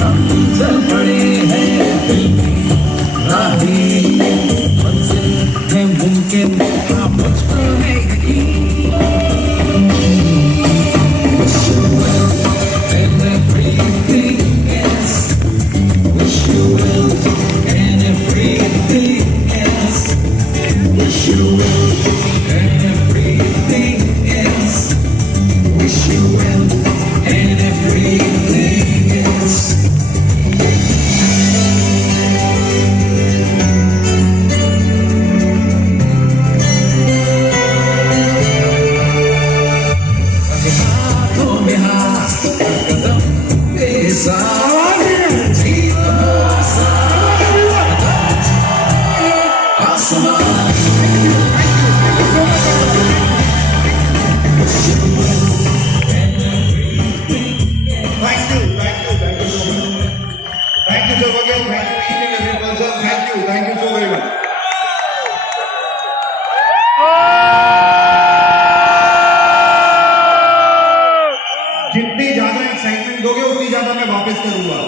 हम चल पड़े हैं राही मंजिल है मुमकिन मुझको है यकीन Wish you well and everything else Wish you well and everything else Wish you well and everything else Wish you well and everything else हाथों में हाथ कदम पे साथ जीत हो आसमान Thank you, sir. Again, thank you, each and every person. Thank you so very much. जितनी ज्यादा excitement दोगे उतनी ज्यादा मैं वापस करूंगा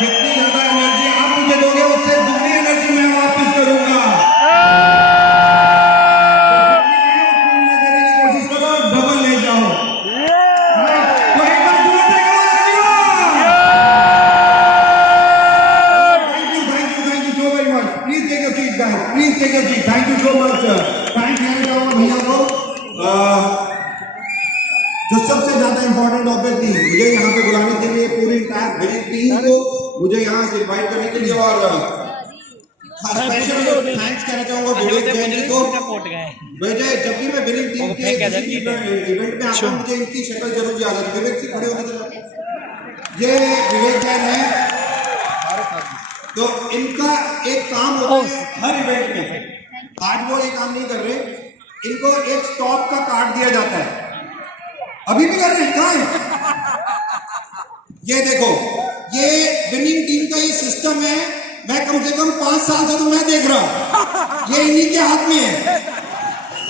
जितनी ज्यादा एनर्जी आप मुझे दोगे उससे दुगनी एनर्जी मैं वापस करूंगा जितनी देने की कोशिश करो डबल ले जाओ तो एक बार जोर से करो thank you so very much please take a seat guys please take a seat thank you so much thank you भैया को जो सबसे ज्यादा इंपॉर्टेंट ऑब्वियसली मुझे यहाँ पे बुलाने के लिए पूरी मेरी टीम को मुझे यहाँ से इनवाइट करने के लिए और स्पेशल थैंक्स कहना चाहूंगा विवेक जैन जी को वजह जब भी मैं विनिंग टीम के इवेंट में आता हूँ मुझे इनकी शक्ल जरूर याद आती है विवेक से खड़े होने के ये विवेक जैन है तो इनका एक काम होता है हर इवेंट में आज वो ये काम नहीं कर रहे इनको एक स्टॉप का कार्ड दिया जाता है अभी भी कर रहे हैं कहाँ है ये देखो ये विनिंग टीम का ये सिस्टम है मैं कम से कम 5 साल से तो मैं देख रहा हूं ये इन्हीं के हाथ में है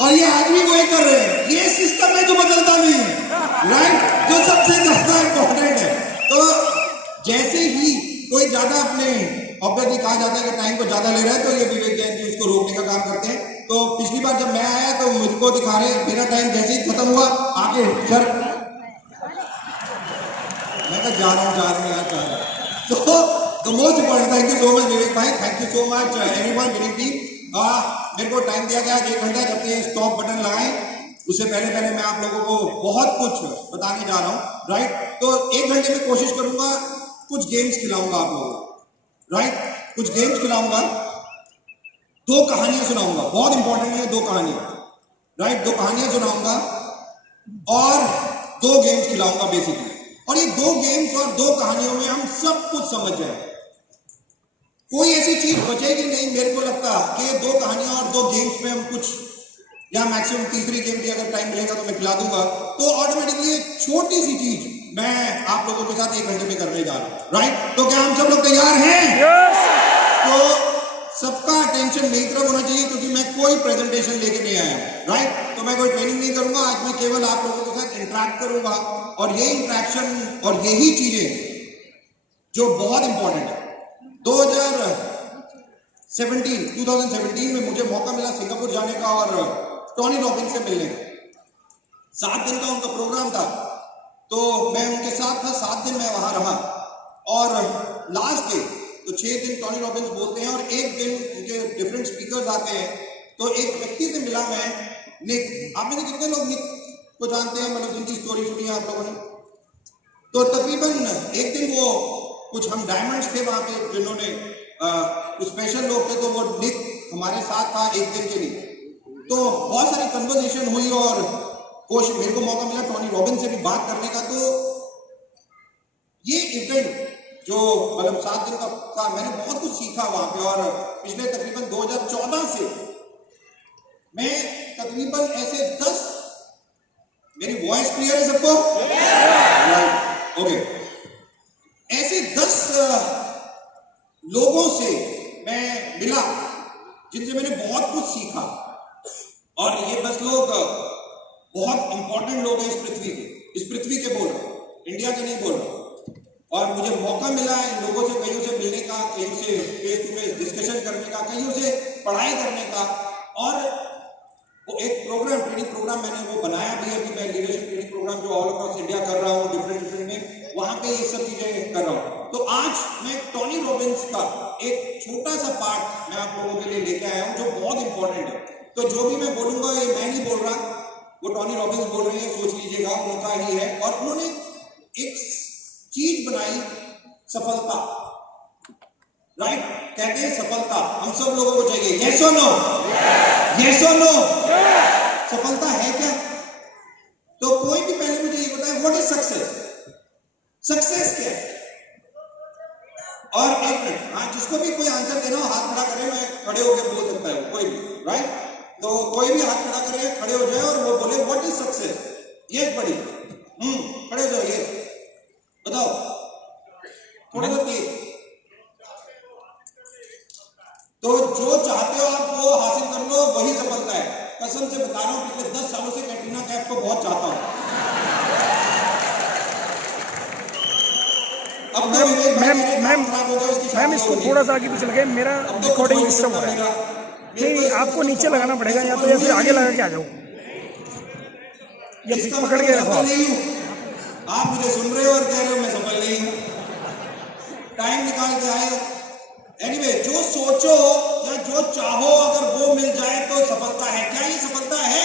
और ये आज भी वही कर रहे हैं ये सिस्टम है जो बदलता नहीं है राइट जो सबसे ज्यादा इंपॉर्टेंट है तो जैसे ही कोई ज्यादा अपने ऑब्वियसली कहा जाता है कि टाइम को ज्यादा ले रहा है तो ये विवेक जैन जी उसको रोकने का काम करते हैं तो पिछली बार जब मैं आया तो मुझको दिखा रहे मेरा टाइम जैसे ही खत्म हुआ आगे सर मैं तो जा रहा हूँ तो the most important thank you so much Vivek भाई thank you so much everyone winning team मेरे को टाइम दिया गया 1 घंटा जब ये स्टॉप बटन लगाएं उससे पहले मैं आप लोगों को बहुत कुछ बताने जा रहा हूँ राइट तो 1 घंटे में कोशिश करूंगा कुछ गेम्स खिलाऊंगा आप लोगों को राइट कुछ गेम्स खिलाऊंगा 2 कहानियां सुनाऊंगा बहुत इंपॉर्टेंट है 2 कहानियां राइट 2 कहानियां सुनाऊंगा और 2 गेम्स खिलाऊंगा बेसिकली और ये 2 गेम्स और 2 कहानियों में हम सब कुछ समझ जाए कोई ऐसी चीज बचेगी नहीं मेरे को लगता कि 2 कहानियां और 2 गेम्स में हम कुछ या मैक्सिमम तीसरी गेम भी अगर टाइम मिलेगा तो मैं खिला दूंगा तो ऑटोमेटिकली एक छोटी सी चीज मैं आप लोगों के साथ 1 घंटे में करने जा रहा हूं राइट तो क्या हम सब लोग तैयार हैं तो सबका अटेंशन मेरी तरफ होना चाहिए क्योंकि मैं कोई प्रेजेंटेशन लेके नहीं आया राइट तो मैं कोई ट्रेनिंग नहीं करूंगा आज मैं केवल आप लोगों के साथ इंटरेक्ट करूंगा और ये इंटरेक्शन और यही चीजें जो बहुत इंपॉर्टेंट है 2017 में मुझे मौका मिला सिंगापुर जाने का और टोनी रॉबिन्स से मिलने का 7 दिन का उनका प्रोग्राम था तो मैं उनके साथ था 7 दिन मैं वहां रहा और लास्ट डे तो 6 दिन टोनी रॉबिन्स बोलते हैं और 1 दिन उनके डिफरेंट स्पीकर्स आते हैं तो एक व्यक्ति से मिला मैं निक आप में से कितने लोग निक को जानते हैं मतलब जिनकी स्टोरी सुनी है आप लोगों ने तो तकरीबन 1 दिन वो कुछ हम डायमंड्स थे वहां पे जिन्होंने कुछ स्पेशल लोग थे तो वो निक हमारे साथ था 1 दिन के लिए तो बहुत सारी कन्वर्सेशन हुई और मेरे को मौका मिला टोनी रॉबिन्स से भी बात करने का तो ये इवेंट जो मतलब 7 दिन का था मैंने बहुत कुछ सीखा वहां पे और पिछले तकरीबन 2014 से मैं तकरीबन ऐसे 10 मेरी वॉइस क्लियर है सबको ओके ऐसे 10 लोगों से मैं मिला जिनसे मैंने बहुत कुछ सीखा और ये 10 लोग बहुत इंपॉर्टेंट लोग हैं इस पृथ्वी के इस पृथ्वी के बोल रहा हूं, इंडिया के नहीं बोल रहा हूं। और मुझे मौका मिला इन लोगों से, कईयों से मिलने का, कईयों से फेस टू फेस डिस्कशन करने का, कईयों से पढ़ाई करने का। और वो एक प्रोग्राम, ट्रेनिंग प्रोग्राम मैंने वो बनाया भी है। अभी मैं लीडरशिप ट्रेनिंग प्रोग्राम जो ऑल अक्रॉस इंडिया कर रहा हूँ डिफरेंट में, वहां पे ये सब चीजें कर रहा हूँ। तो आज मैं टोनी रॉबिन्स का एक छोटा सा पार्ट मैं आप लोगों के लिए लेके आया हूँ जो बहुत इंपॉर्टेंट है। तो जो भी मैं बोलूंगा ये मैं नहीं बोल रहा, वो टोनी रॉबिन्स बोल रहे हैं, सोच लीजिएगा उनका ही है। और उन्होंने एक चीज बनाई, सफलता। राइट, कहते हैं सफलता हम सब लोगों को चाहिए। यस और नो? यस और नो? सफलता है क्या? तो कोई भी पहले मुझे ये बताए, व्हाट इज सक्सेस? सक्सेस क्या है? और एक मिनट, हाँ, जिसको भी कोई आंसर देना हो हाथ खड़ा करे, मैं खड़े होकर बोल सकता है कोई भी। राइट, तो कोई भी हाथ खड़ा करे, खड़े हो जाए और वो बोले व्हाट इज सक्सेस। यस बड़ी, खड़े हो जाओ, यस बताओ, थोड़ा सा तेज। तो जो चाहते हो आप वो हासिल कर लो, वही सफलता है। कसम से बता रहा हूं, पिछले 10 सालों से कैटरीना कैफ को बहुत चाहता हूं। अब तो मैम इसको थोड़ा सा आगे पीछे लगे, मेरा रिकॉर्डिंग डिस्टर्ब हो रहा है। नहीं, आपको नीचे लगाना पड़ेगा, या तो या फिर आगे लगा के आ जाओ, या पकड़ के रखो। आप मुझे सुन रहे हो और कह रहे हो मैं सफल नहीं हूं। टाइम निकाल के आए। एनीवे, जो सोचो या जो चाहो अगर वो मिल जाए तो सफलता है। क्या ये सफलता है?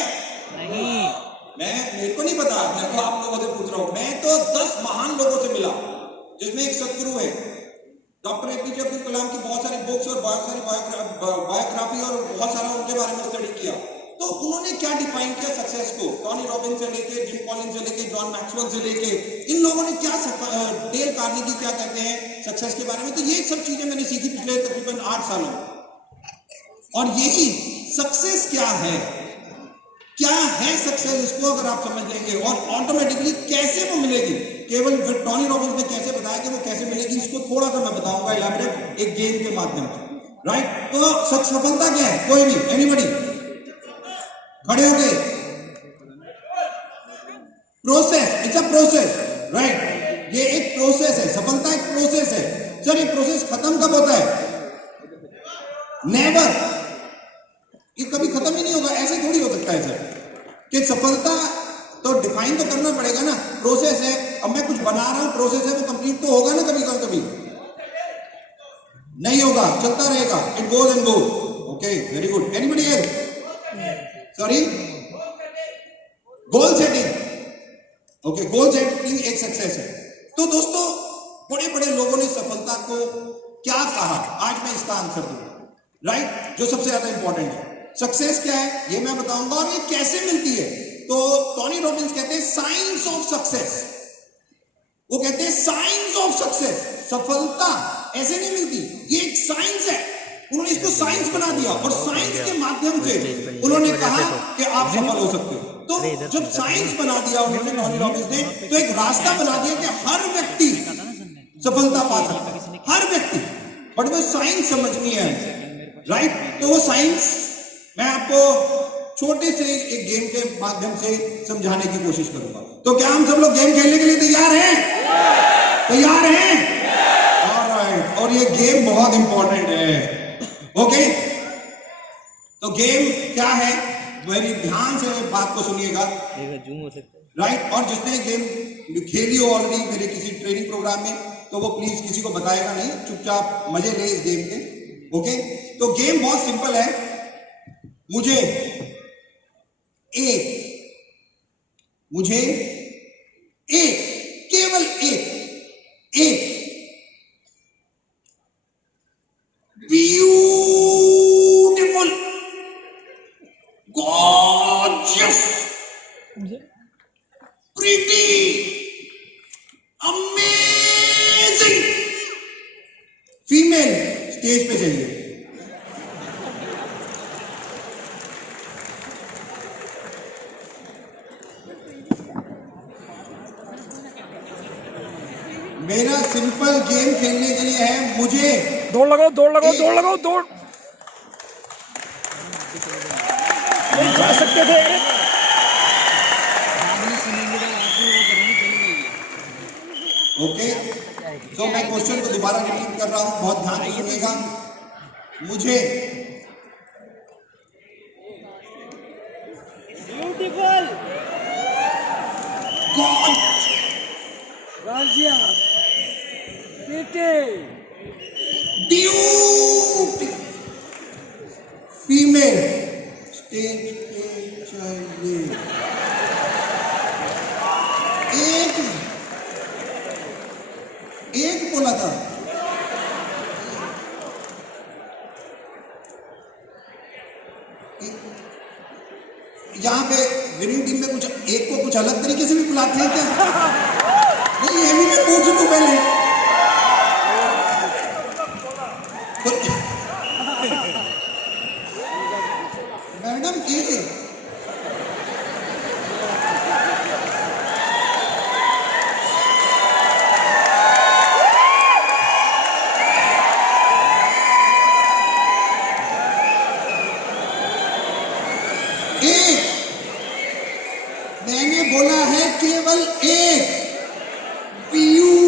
नहीं, मेरे को नहीं पता, मैं तो आप लोगों से पूछ रहा हूं। मैं तो 10 महान लोगों से मिला, जिसमें एक सदगुरु है डॉक्टर एपीजे अब्दुल कलाम की बहुत सारी बुक्स और बहुत सारी बायोग्राफी और बहुत सारा उनके बारे में स्टडी किया। तो उन्होंने क्या डिफाइन किया सक्सेस को? टोनी रॉबिन्स से लेके, जिम कॉलिन्स से लेके, जॉन मैक्सवेल से लेके, इन लोगों ने क्या, डेल कार्नेगी क्या कहते हैं सक्सेस के बारे में। तो ये सब चीजें मैंने सीखी पिछले तकरीबन 8 सालों में। और यही सक्सेस क्या है, क्या है सक्सेस, इसको अगर आप समझ लेंगे और ऑटोमेटिकली कैसे वो मिलेगी, केवल टोनी रॉबिन्स ने कैसे बताया कि वो कैसे मिलेगी, इसको थोड़ा सा मैं बताऊंगा इलैबोरेट एक गेम के माध्यम से। राइट, तो सफलता क्या है? कोई भी, एनीबॉडी, खड़े हो गए। Process, it's a process. Right, ये एक प्रोसेस है, सफलता एक प्रोसेस है। सर ये प्रोसेस खत्म कब होता है? नेवर, ये कभी खत्म ही नहीं होगा। ऐसे थोड़ी हो सकता है सर कि सफलता तो डिफाइन तो करना पड़ेगा ना। प्रोसेस है, अब मैं कुछ बना रहा हूं, प्रोसेस है, वो कंप्लीट तो होगा ना कभी कभी नहीं होगा, चलता रहेगा। It goes and goes. Okay, very good. Anybody else? Sorry, goal setting. Okay, goal setting एक सक्सेस है। तो दोस्तों, बड़े बड़े लोगों ने सफलता को क्या कहा, आज मैं इसका आंसर दूंगा। राइट, जो सबसे ज्यादा इंपॉर्टेंट है। सक्सेस क्या है ये मैं बताऊंगा और ये कैसे मिलती है। तो टोनी रॉबिन्स कहते हैं साइंस ऑफ सक्सेस। वो कहते हैं साइंस ऑफ सक्सेस। सफलता ऐसे नहीं मिलती, ये एक साइंस है। उन्होंने इसको साइंस बना दिया और साइंस के माध्यम से उन्होंने कहा कि आप सफल हो सकते हो। तो जब साइंस बना दिया उन्होंने, टोनी रॉबिन्स ने, तो एक रास्ता बना दिया कि हर व्यक्ति सफलता पा सकता है, हर व्यक्ति। बट वो साइंस समझनी है। राइट, तो वो साइंस मैं आपको छोटे से एक गेम के माध्यम से समझाने की कोशिश करूंगा। तो क्या हम सब लोग गेम खेलने के लिए तैयार हैं? तैयार हैं? ऑलराइट, और ये गेम बहुत इंपॉर्टेंट है। ओके, तो गेम क्या है, मेरी ध्यान से बात को सुनिएगा। राइट, और जिसने गेम खेली हो ऑलरेडी मेरे किसी ट्रेनिंग प्रोग्राम में, तो वो प्लीज किसी को बताएगा नहीं, चुपचाप मजे ले इस गेम के। ओके, तो गेम बहुत सिंपल है। मुझे एक, केवल एक beautiful, gorgeous, pretty, amazing female stage पे चाहिए। मेरा सिंपल गेम खेलने के लिए है, मुझे दौड़ लगाओ, दौड़ लगाओ, दौड़ लगाओ, दौड़ जा सकते थे। तो मैं क्वेश्चन को दोबारा रिपीट कर रहा हूं, बहुत ध्यान से सुनिएगा। मुझे ब्यूटीफुल कौन gorgeous pretty duty female stage पे चाहिए। एक बोला था। यहाँ पे विनिंग टीम में कुछ एक को कुछ अलग तरीके से भी बुलाते हैं क्या? नहीं, ये भी मैं पूछ लूं पहले। मैडम ये एक, मैंने बोला है केवल एक। ब्यूटीफुल।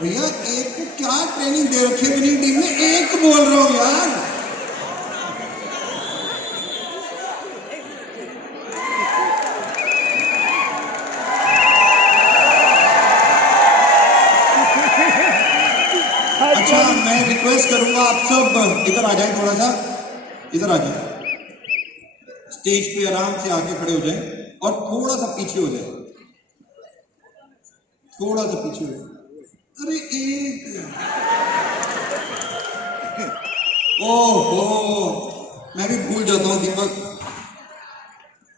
भैया एक को क्या ट्रेनिंग दे रखी है विनिंग टीम में? एक बोल रहा हूं यार। अच्छा, मैं रिक्वेस्ट करूंगा आप सब इधर आ जाएं, थोड़ा सा इधर आ जाएं, स्टेज पे आराम से आके खड़े हो जाएं और थोड़ा सा पीछे हो जाएं, थोड़ा सा पीछे हो जाएं। अरे एक, ओहो, मैं भी भूल जाता हूं दीपक,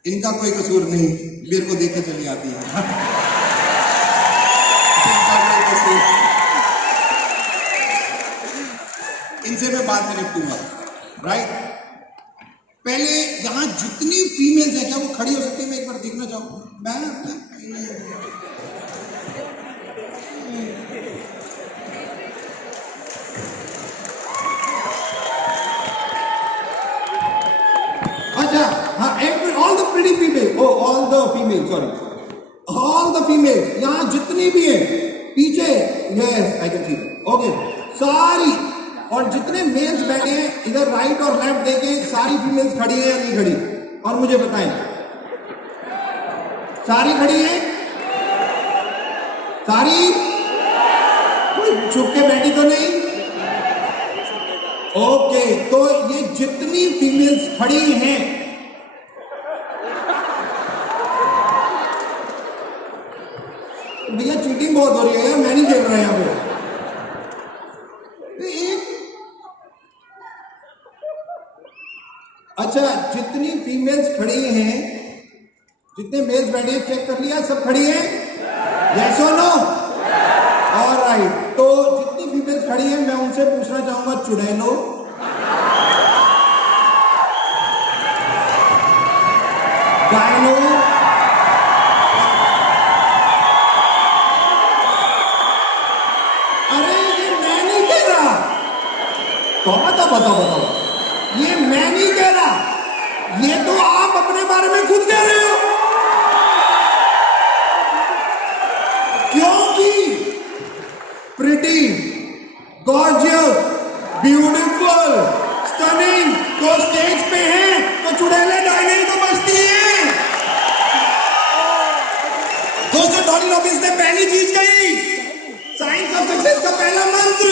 इनका कोई कसूर नहीं, मेरे को देख के चली आती है। इनका कोई कसूर, इनसे मैं बाद में निपटूंगा, राइट? पहले यहां जितनी फीमेल्स हैं क्या वो खड़ी हो सकती है? मैं एक बार देखना चाहूंगा। मैं अच्छा, हाँ, all the pretty female, all the female, sorry, all the female यहां जितनी भी है पीछे, yes I can see, okay, सारी, और जितने मेल्स बैठे हैं इधर राइट और लेफ्ट देखें, सारी फीमेल्स खड़ी है या नहीं खड़ी? और मुझे बताएं, सारी खड़ी है? सारी? कोई छुप के बैठी तो नहीं? ओके, तो ये जितनी फीमेल्स खड़ी हैं, भैया चीटिंग बहुत हो रही है यार, मैं नहीं खेल रहा यहां पे। अच्छा, जितनी फीमेल्स खड़ी हैं, जितने मेल्स बैठे हैं, चेक कर लिया सब खड़ी हैं? यस और नो? ऑलराइट, तो जितनी फीमेल्स खड़ी हैं मैं उनसे पूछना चाहूंगा, चुड़ैलो, डायनो, अरे ये मैं नहीं कह रहा, बताओ, ये मैं नहीं कह रहा, ये तो आप अपने बारे में खुद कह रहे हो, क्योंकि प्रिटी, गॉर्जियस, ब्यूटीफुल, स्टनिंग तो स्टेज पे हैं, तो चुड़ैले डायने तो बचती हैं। दोस्तों, टोनी रॉबिन्स ने पहली चीज कही, साइंस ऑफ सक्सेस का पहला मंत्र,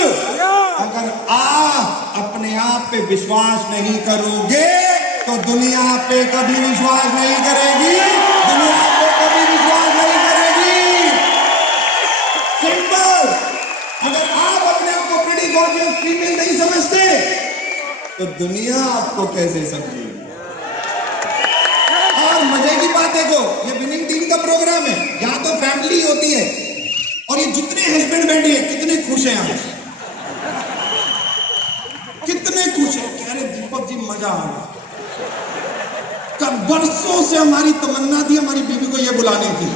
अगर आप अपने आप पे विश्वास नहीं करोगे तो दुनिया पे कभी विश्वास नहीं करेगी, दुनिया पे कभी विश्वास नहीं करेगी। सिंपल। अगर आप अपने आप को प्रीटी गॉर्जियस फीमेल नहीं समझते तो दुनिया आपको कैसे समझेगी? और मजे की बात देखो, ये विनिंग टीम का प्रोग्राम है, यहाँ तो फैमिली होती है, और ये जितने हस्बैंड बैठे हैं कितने खुश हैं आज, कितने खुश हैं, कह रहे दीपक जी मजा आ गया, कब वर्षों से हमारी तमन्ना थी हमारी बीवी को ये बुलाने की,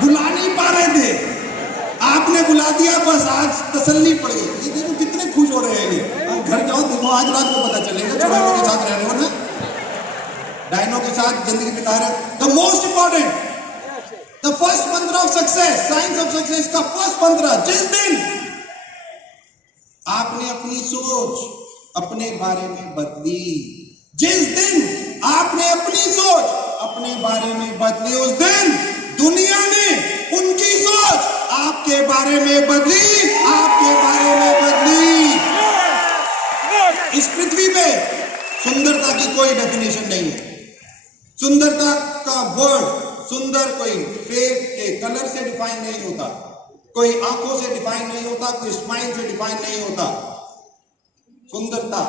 बुला नहीं पा रहे थे, आपने बुला दिया, बस आज तसल्ली पड़ गई। ये देखो कितने खुश हो रहे हैं ये। अब घर जाओ देखो, आज रात को पता चलेगा चुड़ैलों के साथ रह रहे हो ना, डायनो के साथ जिंदगी बिता रहे। The most important, the first mantra of success, science of success का फर्स्ट मंत्र, जिस दिन आपने अपनी सोच अपने बारे में बदली, जिस दिन आपने अपनी सोच अपने बारे में बदली, उस दिन दुनिया ने उनकी सोच आपके बारे में बदली, आपके बारे में बदली। इस पृथ्वी पे सुंदरता की कोई डेफिनेशन नहीं है। सुंदरता का वर्ड, सुंदर कोई फेस के कलर से डिफाइन नहीं होता, कोई आंखों से डिफाइन नहीं होता, कोई स्माइल से डिफाइन नहीं होता। सुंदरता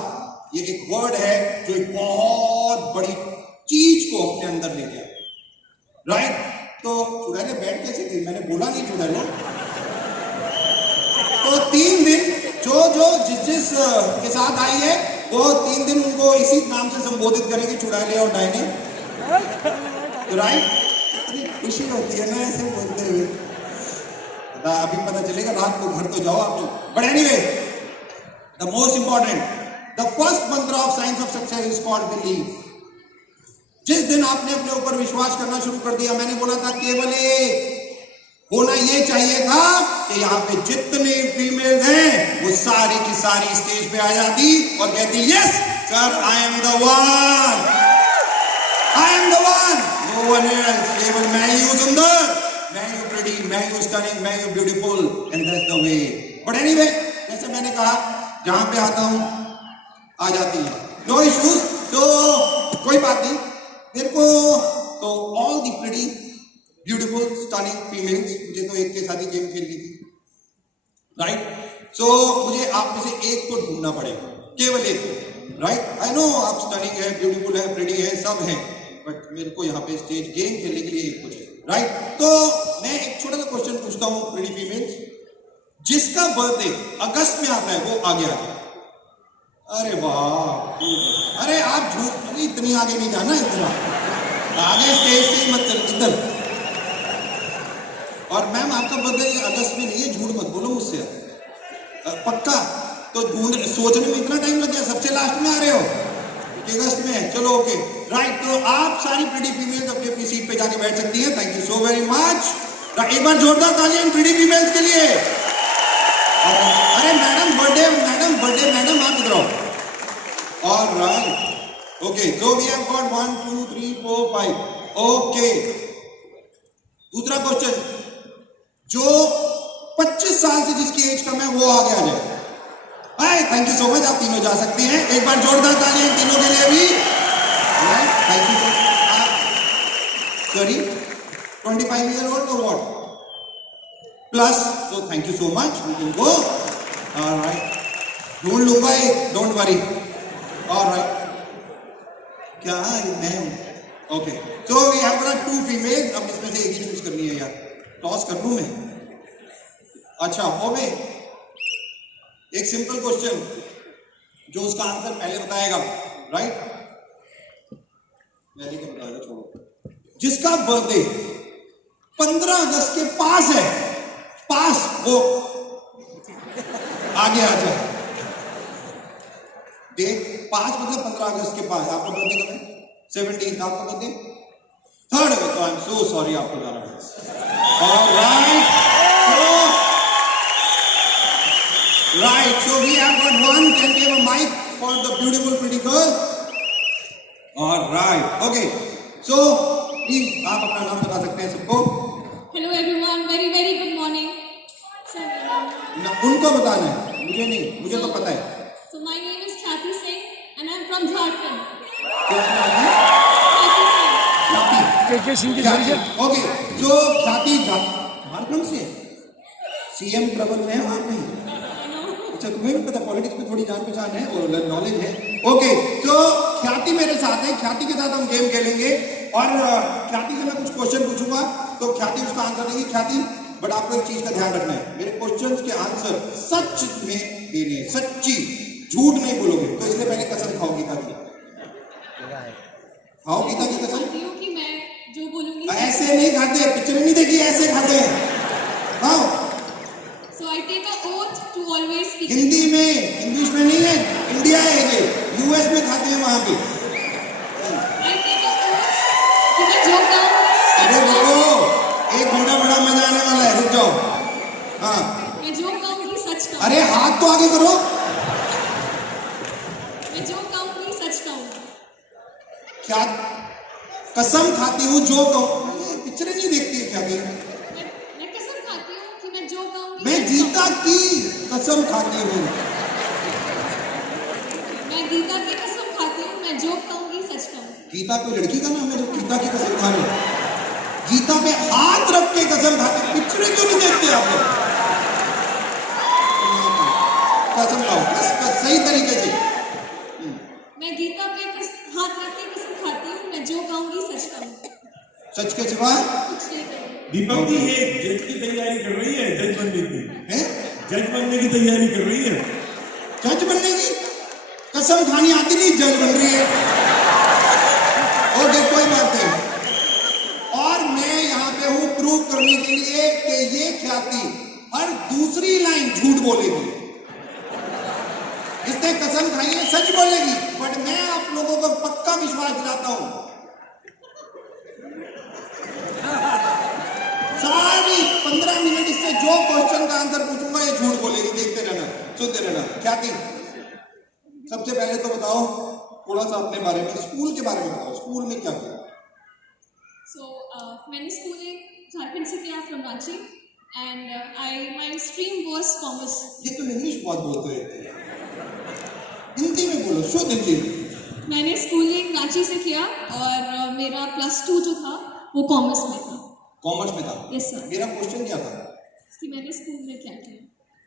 ये एक वर्ड है जो एक बहुत बड़ी चीज को अपने अंदर लेके आए, राइट? तो चुड़ैले बैठ कैसे गई? मैंने बोला नहीं चुड़ैले। तो 3 दिन जो जिस के साथ आई है वो 3 दिन उनको इसी नाम से संबोधित करेंगे, चुड़ैले और डायने, राइट? कितनी खुशी होती है ना ऐसे बोलते हुए। अभी पता चलेगा रात को, घर तो जाओ आप लोग। But anyway, the most important, the first mantra of science of success is called believe. जिस दिन आपने अपने ऊपर विश्वास करना शुरू कर दिया, मैंने बोला था केवल एक होना ये चाहिए था कि यहाँ पे जितने फीमेल्स हैं वो सारी की सारी स्टेज पे आ जाती और कहती yes sir, I am the one, I am the one, no one else, केवल मैं ही हूँ सुंदर, मैं ही हूँ प्रिटी, मैं ही हूँ स्टनिंग, मैं ही हूँ beautiful, and that's the way. But anyway, जैसे मैंने कहा जहां पे आता हूं आ जाती है, नो इश्यूज। तो कोई बात नहीं, मेरे को तो all the pretty beautiful stunning females, मुझे तो एक के साथ ही गेम खेलनी थी, राइट? सो मुझे आप में से एक को ढूंढना पड़ेगा, केवल एक को, राइट? आई नो आप स्टनिंग है, ब्यूटीफुल है, प्रिटी है, सब है, बट मेरे को यहाँ पे स्टेज गेम खेलने के लिए एक को चाहिए, राइट? तो मैं एक छोटा सा क्वेश्चन पूछता हूँ प्रिटी फीमेल्स, जिसका बर्थडे अगस्त में आता है वो आगे आ जाए। अरे वाह, अरे आप झूठ, अरे इतनी आगे नहीं जाना, इतना आगे स्टेज से ही मत चल, इधर। और मैम आपका बर्थडे अगस्त में नहीं है, झूठ मत बोलो मुझसे, पक्का? तो ढूंढ सोचने में इतना टाइम लग गया, सबसे लास्ट में आ रहे हो कि अगस्त में है, चलो ओके, राइट? तो आप सारी प्रिटी फीमेल्स अपनी अपनी सीट पे जाके बैठ सकती हैं। Thank you so very much. एक बार जोरदार तालियां प्रिटी फीमेल्स के लिए। अरे मैडम बर्थडे, मैडम आप इधर आओ। Alright, okay, so we have got 1 2 3 4 5, okay. दूसरा क्वेश्चन, जो 25 साल से जिसकी एज कम है वो आगे आ जाए। हाय, थैंक यू सो मच, आप तीनों जा सकती हैं। एक बार जोरदार तालियां इन तीनों के लिए भी। Thank you sorry 25 years old or what? Plus, so thank you so much. We can go. All right. ढूंढ लूंगा एक, don't worry. All right. क्या मैं? Okay. So we have got 2 females. अब इसमें से एक ही चूज करनी है यार। टॉस कर लूं मैं? अच्छा, हो गए। एक सिंपल क्वेश्चन, जो उसका आंसर पहले बताएगा, राइट? पहले क्या बताएगा, छोड़ो। जिसका बर्थडे 15 अगस्त के पास है, पास, वो आगे आ जाए। डेट 5 मतलब 15 अगस्त के पास। आपका बर्थडे कब है? 17। आपका birthday 3rd August. I am so sorry, आपको जा रहा है। Alright, right, so we have got one. Can we have a mic for the beautiful pretty girl? All right, okay. So please, आप अपना नाम बता सकते हैं सबको? Hello everyone, very very good morning. उनको बताना है, मुझे नहीं, मुझे तो पता है। So my name is Khyati Singh and I'm from Jharkhand. क्या नाम है? Khyati Singh. ख्याति। के सिंह की ख्याति, ओके। जो ख्याति झारखंड से सीएम प्रबंध है वहां पे। अच्छा, तुम्हें भी पता, पॉलिटिक्स में थोड़ी जान पहचान है और नॉलेज है। ओके, तो ख्याति मेरे साथ है, ख्याति के साथ हम गेम खेलेंगे और ख्याति से मैं कुछ क्वेश्चन पूछूंगा, तो ख्याति उसका आंसर देगी। ख्याति, बट आपको एक चीज का ध्यान रखना है, मेरे क्वेश्चंस के आंसर सच में देने, सच्ची, झूठ नहीं बोलोगे, तो इसलिए पहले कसम खाओगी ताकि खाओ गीता की कसम। खाती हूँ कि मैं जो बोलूंगी ऐसे नहीं खाते, पिक्चर नहीं देखी, ऐसे खाते हैं। खाओ। So I take an oath to always speak. Hindi में, इंग्लिश में नहीं है, इंडिया है ये, यूएस में खाते हैं वहां पे। I take an oath कि मैं जो कहूँगी अरे सच रुको, कहूँगी। 1 घंटा बड़ा मजा आने वाला है, रुक जाओ। हाँ, मैं जो कहूँगी सच कहूँगी। अरे हाथ तो आगे करो। मैं जो कहूँगी सच कहूँगी। क्या कसम खाती हूँ जो कहूँ, पिक्चर नहीं देखती है क्या ये? मैं कसम खाती हूँ कि मैं जो कहूँगी मैं सच गीता की कसम खाती हूँ। कहूँगी। मैं गीता की कसम खाती हूँ, मैं जो कहूँगी सच कहूँगी। गीता कोई लड़की का नाम है जो गीता की कसम खा रहे हो? गीता पे हाथ रख के कसम खाते, पिक्चरें क्यों नहीं देखते आप लोग? कसम खाओ, सही तरीके से। मैं गीता पे हाथ रख के कसम खाती हूँ, मैं जो कहूँगी सच कहूँगी। सच के सिवा कुछ नहीं कहूँगी। दीपक जी ये जज की तैयारी कर रही है, जज बनने की। है जज बनने की तैयारी कर रही है। जज बनने की कसम खानी आती नहीं, जज बन रही है। ओके, कोई बात नहीं। और मैं यहाँ पे हूँ प्रूव करने के लिए कि ये ख्याति हर दूसरी लाइन झूठ बोलेगी। इसने कसम खाई है, सच बोलेगी, बट मैं आप लोगों को पक्का विश्वास दिलाता हूं, सारी 15 मिनट इससे जो क्वेश्चन का आंसर पूछूंगा ये झूठ बोलेगी। देखते रहना, सुनते रहना। क्या थी? सबसे पहले तो बताओ थोड़ा सा अपने बारे में, स्कूल के बारे में बताओ। स्कूल में क्या किया? So मैंने स्कूलिंग झारखंड से किया from Ranchi and my stream was commerce. ये तुम इंग्लिश बहुत बोलते हो, हिंदी में बोलो, शुद्ध हिंदी में। मैंने स्कूलिंग रांची से किया और मेरा +2 जो था वो कॉमर्स में था। कॉमर्स में था? Yes sir. मेरा क्वेश्चन क्या था? कि मैंने स्कूल में क्या किया।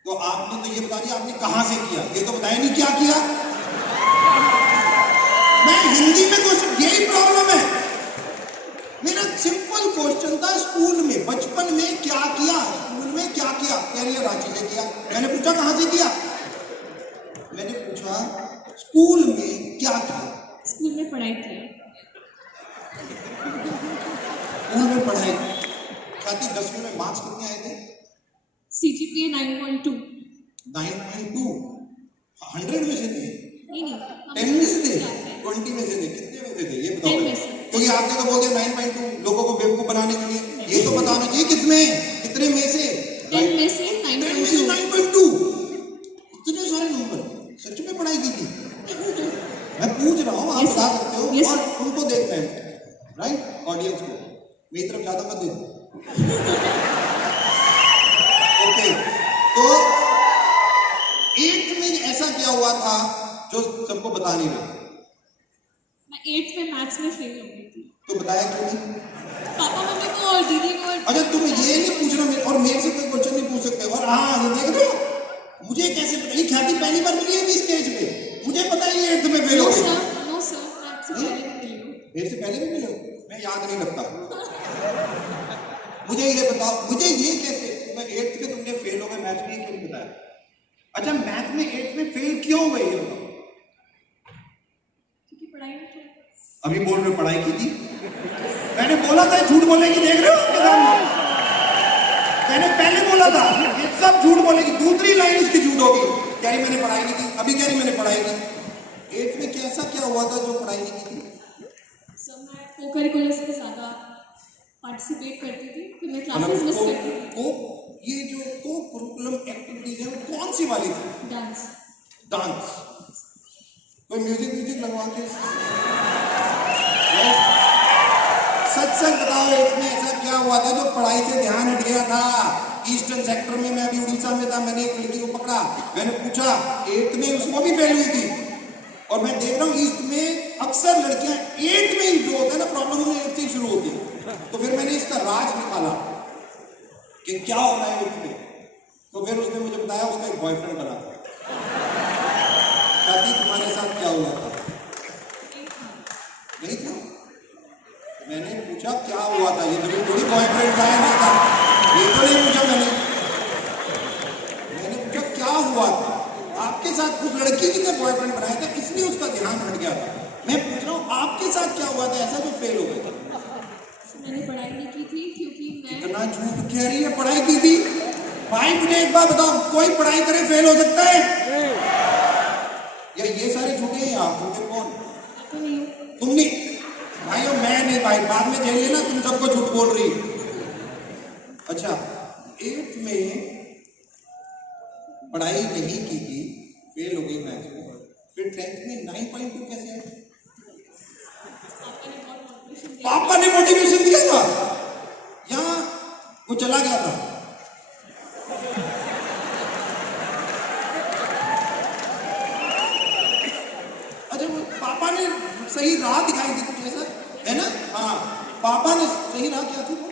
तो आपने तो ये बता दिया आपने कहां से किया, ये तो बताया नहीं क्या किया। मैं हिंदी में क्वेश्चन, यही प्रॉब्लम है। मेरा सिंपल क्वेश्चन था स्कूल में, बचपन में क्या किया, स्कूल में क्या किया। कह रही है रांची से किया। मैंने पूछा कहां से किया, मैंने पूछा स्कूल में क्या किया। स्कूल में पढ़ाई की। स्कूल में पढ़ाई। ख्याति 10वीं में मार्क्स कितने आए थे? CGPA 9.2। 9.2 100 में से थे? नहीं 10 में से थे? 20 में से थे? कितने में से थे ये बताओ। 10 में से। क्योंकि आपने तो बोल दिया 9.2, लोगों को बेवकूफ बनाने के लिए। ये तो बताना चाहिए किसमें, कितने में से? 10 में से 10 में से 9.2। इतने सारे नंबर, सच में पढ़ाई की थी? मैं पूछ रहा हूँ, आप Yes, बता sir. सकते हो। Yes, और sir. उनको देखना है, राइट, ऑडियंस को। मेरी तरफ ज्यादा मत देखो। ओके, तो 8th में ऐसा क्या हुआ था जो सबको बता नहीं रहे? मैं 8th में मैथ्स में फेल हो गई थी। तो बताया क्यों नहीं? पापा मम्मी को और दीदी को और अच्छा, तुम ये नहीं पूछ रहे और मेरे से कोई क्वेश्चन नहीं पूछ सकते। और हाँ, ये देख रहे हो, मुझे कैसे पता? ये ख्याति पहली बार मिली है इस स्टेज पे, मुझे पता है ये 8th में फेल हो नो गई। सर मैथ्स से पहले भी मिली हूँ। मेरे से पहले भी मिले हो? मैं याद नहीं रखता। मुझे ये बताओ, मुझे ये कैसे, तुम्हें 8th में तुमने फेल हो गए मैथ में, क्यों नहीं बताया? अच्छा, मैथ में 8th में फेल क्यों हो गए ये बताओ। क्योंकि पढ़ाई नहीं की। अभी बोल रहे हो पढ़ाई की थी? मैंने बोला था झूठ बोलेगी, देख रहे हो आपके सामने। मैंने पहले बोला था ये सब झूठ बोलेगी, दूसरी लाइन इसकी झूठ होगी। कह रही मैंने पढ़ाई नहीं की, अभी कह रही मैंने पढ़ाई की। 8th में कैसा क्या हुआ था जो पढ़ाई नहीं की थी? सर मैं को करिकुलर्स में ज़्यादा पार्टिसिपेट करती थी, फिर मैं क्लासेस मिस करती थी। ये जो को करिकुलम एक्टिविटीज है वो कौन सी वाली थी? डांस। डांस। कोई म्यूजिक लगवा के सच सच बताओ, 8th में ऐसा क्या हुआ था जो पढ़ाई से ध्यान हट गया था? ईस्टर्न सेक्टर में, मैं अभी उड़ीसा में था, मैंने एक लड़की को पकड़ा, मैंने पूछा 8th में, उसको भी फेल हुई थी। और मैं देख रहा हूँ ईस्ट में अक्सर लड़कियां 8th में ही जो होता है ना प्रॉब्लम, उन्हें 8th से ही शुरू होती है। तो फिर मैंने इसका राज निकाला कि क्या होता है 8th में। तो फिर उसने मुझे बताया उसका एक बॉयफ्रेंड बना था। शादी तुम्हारे साथ क्या हुआ था? नहीं था? मैंने पूछा क्या हुआ था, ये जरूर थोड़ी बॉयफ्रेंड था या नहीं था, ये तो नहीं पूछा मैंने पूछा क्या हुआ था आपके साथ। उस लड़की जी ने बॉयफ्रेंड बनाया था, इसलिए उसका ध्यान हट गया था। मैं पूछ रहा हूँ आपके साथ क्या हुआ था ऐसा जो फेल हो गए थे? मैंने पढ़ाई नहीं की थी क्योंकि मैं इतना झूठ कह रही है, पढ़ाई की थी। भाई मुझे एक बात बताओ, कोई पढ़ाई करे फेल हो सकता है? या ये सारे झूठे हैं? आप झूठे कौन? तो नहीं हूँ। तुम नहीं भाइयों, मैं नहीं भाई, बाद में जेल लेना, तुम सबको झूठ बोल रही है। अच्छा, 8th में पढ़ाई नहीं की थी, फेल हो गई मैथ्स में, फिर 10th में 9.2 कैसे आए? पापा ने मोटिवेशन दिया था या वो चला गया था? अच्छा, वो पापा ने सही राह दिखाई थी कुछ ऐसा है ना? हाँ, पापा ने सही राह क्या थी वो?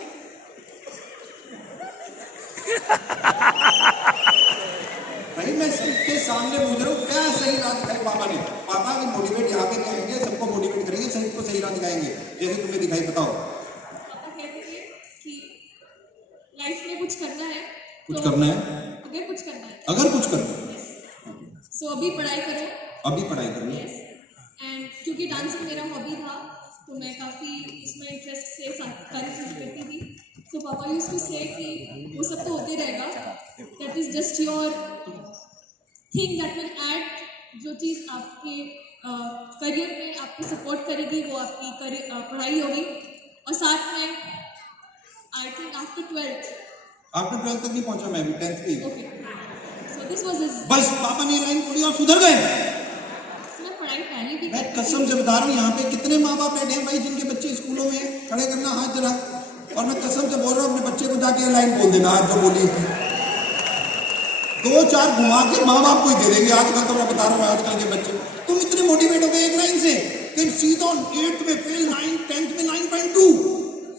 भाई मैं सबके सामने पूछ रहा हूँ, क्या सही राह दिखाई पापा ने? पापा भी मोटिवेट यहाँ पे करेंगे, सबको मोटिवेट करेंगे, सबको सही राह दिखाएंगे, जैसे तुम्हें दिखाई। बताओ। पापा कहते थे कि लाइफ में कुछ करना है, कुछ करना है, अगर कुछ करना है, अगर कुछ करना है सो अभी पढ़ाई करो। अभी पढ़ाई करनी है। यस, एंड क्योंकि डांसिंग मेरा हॉबी था तो मैं काफ़ी इसमें इंटरेस्ट से सारी चीज़ करती थी। सो पापा यूज्ड टू से कि वो सब तो होते रहेगा, that is just your thing that will add, जो चीज़ आपके करियर में आपको सपोर्ट करेगी वो आपकी पढ़ाई होगी। और साथ में I think after 12th after 12th तक नहीं पहुंचा मैं, भी 10th पे ही। Okay, so this was his. बस पापा ने लाइन बोली और सुधर गए। मैं पढ़ाई पहले भी मैं कसम से बता रहा हूँ, यहाँ पे कितने माँ बाप बैठे हैं भाई जिनके बच्चे स्कूलों में हैं? खड़े करना हाथ जरा। और मैं कसम से बोल रहा हूँ, अपने बच्चे को जाके ये लाइन बोल देना आज जो बोली थी, 2-4 घुमा के माँ बाप को ही दे देंगे। आजकल तो मैं बता रहा हूँ, आजकल के बच्चे तुम इतने मोटिवेट हो गए एक लाइन से कि सीधा 8th में फेल, 10th में 9.2।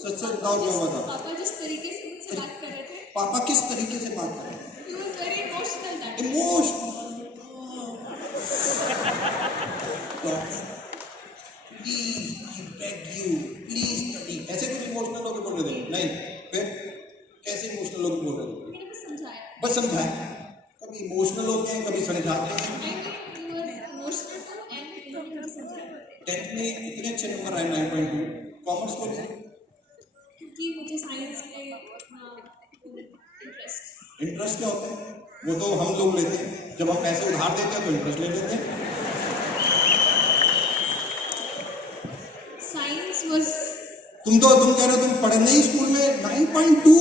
सच सच बताओ क्या हुआ था? पापा जिस तरीके से मुझसे बात कर रहे थे, पापा किस तरीके से बात कर रहे थे? he was very emotional that day. Emotional. Please I beg you, please study, ऐसे कुछ इमोशनल लोग बोल रहे थे? नहीं, फिर कैसे इमोशनल लोग बोल रहे थे? मैंने बस समझाया। बस समझाए। कभी इमोशनल होते हैं, कभी समझाते हैं। I think he was emotional too and मैंने मुझे समझाया 10th में इतने अच्छे नंबर आए 9.2, कॉमर्स को लिए क्योंकि मुझे साइंस में इंटरेस्ट। इंटरेस्ट क्या होता है? वो तो हम लोग लेते हैं, जब हम पैसे उधार देते हैं तो इंटरेस्ट ले लेते हैं। साइंस वाज तुम कह रहे हो तुम पढ़े नहीं स्कूल में, 9.2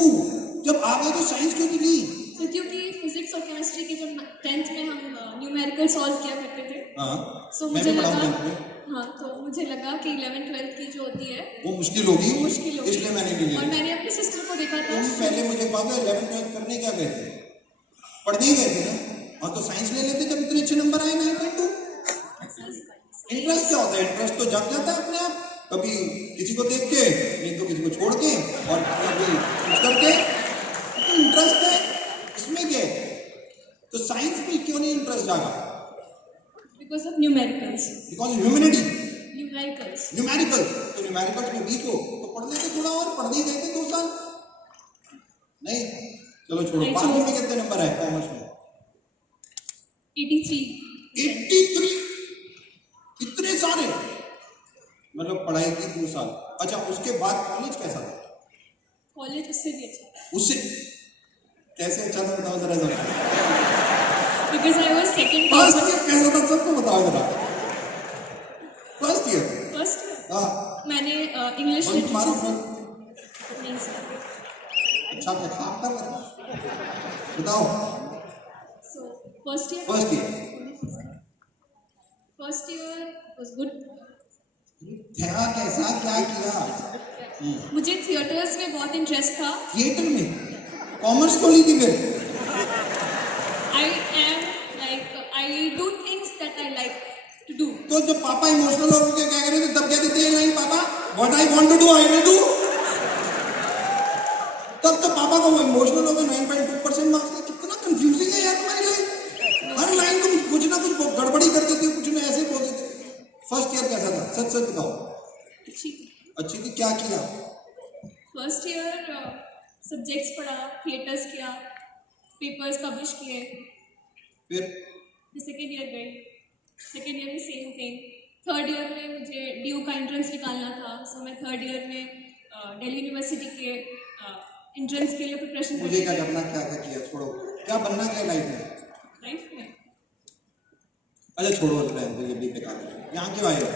जब आ गए तो साइंस क्यों नहीं ली? तो क्योंकि फिजिक्स और केमिस्ट्री की जब 10th में हम न्यूमेरिकल सॉल्व किया करते थे, हाँ, सो मैं मुझे भी पढ़ा लगा, हूँ 10th में। हाँ, तो मुझे लगा कि 11th 12th की जो होती है वो मुश्किल होगी, मुश्किल होगी, इसलिए मैंने नहीं और लिया। मैंने अपनी सिस्टर को देखा था। तुम पहले मुझे बात है 11th 12th करने क्या गए थे? पढ़ने ही गए थे ना? और तो साइंस ले लेते जब इतने अच्छे नंबर आए 9.2। इंटरेस्ट क्या होता है? इंटरेस्ट तो जग जाता है अपने आप, कभी किसी को देख के, नहीं तो किसी को छोड़ के, और कभी कुछ करके। तो इंटरेस्ट है, इसमें क्या है? तो साइंस में क्यों नहीं इंटरेस्ट जागा? Because of numericals. Because humanity, numericals numericals. तो न्यूमेरिकल्स में वीक हो तो पढ़ लेते थोड़ा और, पढ़ नहीं गए थे 2 साल। नहीं, चलो छोड़ो। 12वीं में कितने नंबर है कॉमर्स में? 83। 83, इतने सारे, मतलब पढ़ाई की 2 साल। अच्छा, उसके बाद कॉलेज कैसा था? कॉलेज उससे भी अच्छा, उससे कैसे अच्छा था बताओ जरा जरा। Because I was second first year कैसा था सबको बताओ जरा। फर्स्ट ईयर, फर्स्ट हाँ, मैंने इंग्लिश बंक मारो लिटरेचर नहीं सर। अच्छा क्या खाप कर रहे हो? बताओ। So first year was good. था कैसा, क्या किया? मुझे थिएटर्स में बहुत इंटरेस्ट था। थिएटर में कॉमर्स को ली थी फिर? I am like I do things that I like to do. तो जब पापा इमोशनल हो के क्या करे थे तब क्या देते हैं लाइन, पापा what I want to do I will do. तब तो पापा को वो इमोशनल हो गए, 9.2% मार्क्स थे। कितना कंफ्यूजिंग है यार तुम्हारी लाइन। हर लाइन तुम कुछ ना कुछ गड़बड़ी कर देती हो, कुछ ना ऐसे बोल देते। फर्स्ट ईयर कैसा था? सच सच बताओ। अच्छी थी। क्या किया? फर्स्ट ईयर सब्जेक्ट्स पढ़ा, थिएटर्स किया, पेपर्स पब्लिश किए। फिर सेकेंड ईयर गए, सेकेंड ईयर में सेम थिंग, थर्ड ईयर में मुझे ड्यू का एंट्रेंस निकालना था, सो मैं थर्ड ईयर में दिल्ली यूनिवर्सिटी के एंट्रेंस के लिए प्रिपरेशन मुझे क्या करना, क्या क्या किया, छोड़ो, क्या बनना क्या लाइफ में? लाइफ में। अच्छा छोड़ो, रहने दो, ये भी बेकार है। यहाँ क्यों आए हो?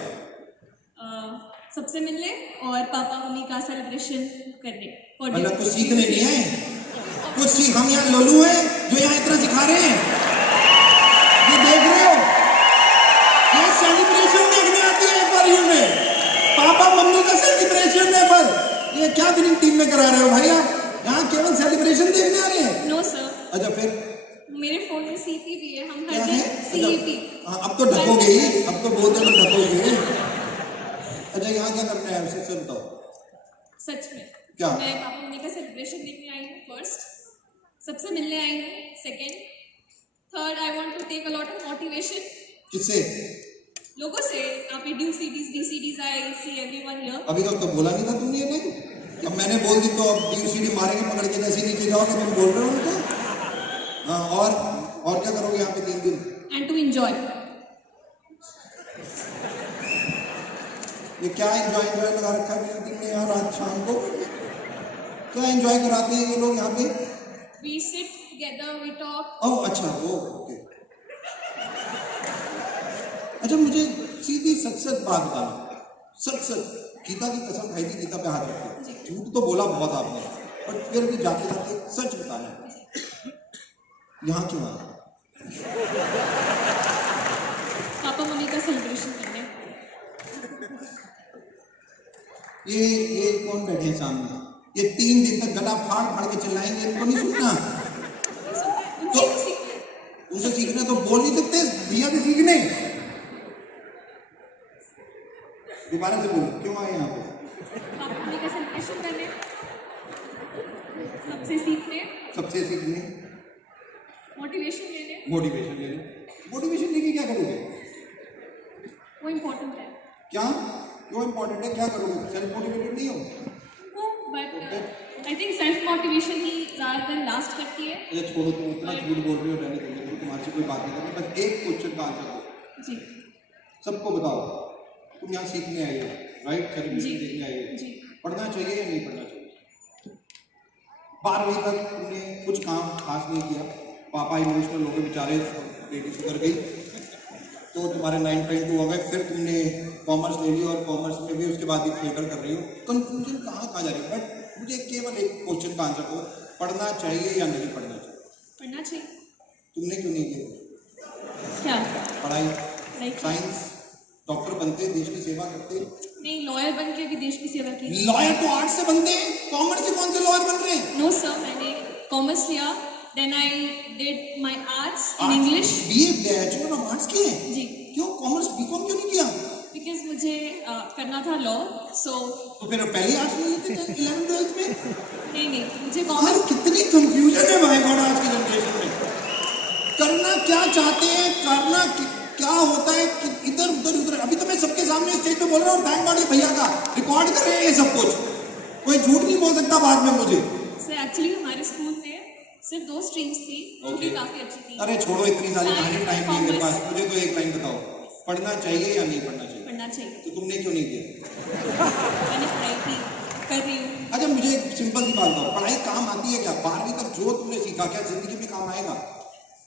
सबसे मिलने और पापा मम्मी का सेलिब्रेशन करने। और मतलब कुछ सीखने नहीं है, कुछ सीख, हम यहाँ लोलू हैं जो यहाँ इतना सिखा रहे हैं, ये देख रहे हो, ये सेलिब्रेशन देखने आती है एक बार यू में, पापा मम्मी का सेलिब्रेशन है, पर ये क्या विनिंग टीम में करा रहे हो भाई आप? यहाँ केवल सेलिब्रेशन देखने आ रहे हैं? No sir. अच्छा फिर मेरे फोन में सीपी भी है, हम क्या हर है? दिन सीपी। अब तो ढकोगे ही, अब तो बोलते तो ढकोगे। अच्छा यहाँ क्या करना है, सच बताओ। सच में क्या? मैं पापा मम्मी का सेलिब्रेशन देखने आई हूँ फर्स्ट, सबसे मिलने आई हूँ second, third I want to take a lot of motivation. किससे? लोगों से। आप ड्यू सीडीज डी सीडीज आई सी एवरीवन हियर। अभी तक तो बोला नहीं था तुमने ये नहीं, अब मैंने बोल दी तो अब DCD मारेंगे पकड़ के, जैसे नीचे जाओगे तुम बोल रहे हो उनको। हाँ और क्या करोगे यहाँ पे 3 दिन? And to enjoy. ये क्या एंजॉय लगा रखा है मीटिंग में यार आज शाम को? क्या एंजॉय कराते हैं ये लोग यहाँ पे? We sit together, we talk. Oh अच्छा, वो ओके। अच्छा मुझे सीधी सच बात बताना, सच गीता की कसम खाई थी, गीता पे हाथ रखते, झूठ तो बोला बहुत आपने, पर फिर भी जाते जाते सच बताना, यहाँ क्यों आए? पापा मम्मी का सेलिब्रेशन करने। ये कौन बैठे हैं सामने? ये 3 दिन तक गला फाड़ फाड़ के चिल्लाएंगे, इनको नहीं सुनना। तो उनसे सीखना तो बोल नहीं सकते, भैया से सीखने। दोबारा से बोलो, क्यों आए यहाँ पे? पापा मम्मी का सेलिब्रेशन करने, सबसे सीखने, मोटिवेशन लेने। मोटिवेशन लेने। मोटिवेशन लेके क्या करोगे? वो इम्पोर्टेंट है। क्या क्यों इम्पोर्टेंट है, क्या करोगे? सेल्फ मोटिवेटेड नहीं हो? But I think self motivation ही ज़्यादातर लास्ट करती है। ये छोड़ो, तुम इतना झूठ बोल रहे हो, रहने दो, तुम्हारे से कोई बात नहीं करनी, बस एक क्वेश्चन का आंसर दो। जी। सबको बताओ, तुम यहाँ सीखने आई हो, राइट? सेलिब्रेशन देखने आई हो, जी। पढ़ना चाहिए या नहीं पढ़ना चाहिए? 12वीं तक तुमने कुछ काम खास नहीं किया, पापा इमोशनल होकर बेचारे, बेटी सुधर गई, तो तुम्हारे 9.2 हो गए, फिर तुमने कॉमर्स ले ली और कॉमर्स में भी उसके बाद भी थिएटर कर रही हो। कंफ्यूजन कहाँ जा रही है? बट मुझे केवल एक क्वेश्चन का आंसर दो, पढ़ना चाहिए या नहीं पढ़ना चाहिए? पढ़ना चाहिए। तुमने क्यों नहीं किया क्या? पढ़ाई? साइंस, डॉक्टर बनते, देश की सेवा करते। नहीं, लॉयर बन के भी देश की सेवा की। लॉयर तो आर्ट्स से बनते हैं, कॉमर्स से कौन से लॉयर बन रहे हैं? नो सर, मैंने कॉमर्स लिया, then I did my arts in English. BA bachelor of arts किए? जी। क्यों कॉमर्स बीकॉम क्यों नहीं किया? बिकॉज मुझे करना था लॉ, सो। तो फिर पहले आर्ट्स ले लेते थे 11th-12th में? नहीं, मुझे यार कॉमर्स। कितनी कंफ्यूजन है भाई गॉड आज की जनरेशन में। करना क्या चाहते हैं, करना क्या होता है, इधर उधर। अभी तो मैं सबके सामने स्टेज पे बोल रहा हूँ, थैंक गॉड ये भैया का रिकॉर्ड कर रहे हैं ये सब कुछ, कोई झूठ नहीं बोल सकता बाद में मुझे। सर एक्चुअली हमारे स्कूल में सिर्फ 2 स्ट्रीम्स थी, जो कि काफी अच्छी थी। अरे छोड़ो इतनी सारी कहानी, टाइम नहीं है मेरे पास। मुझे तो एक लाइन बताओ, पढ़ना चाहिए या नहीं पढ़ना चाहिए? पढ़ना चाहिए। तो तुमने क्यों नहीं किया? मैंने पढ़ाई की, कर रही हूँ। अच्छा मुझे एक सिंपल सी बात बताओ, पढ़ाई काम आती है क्या? 12वीं तक जो तुमने सीखा क्या जिंदगी में काम आएगा?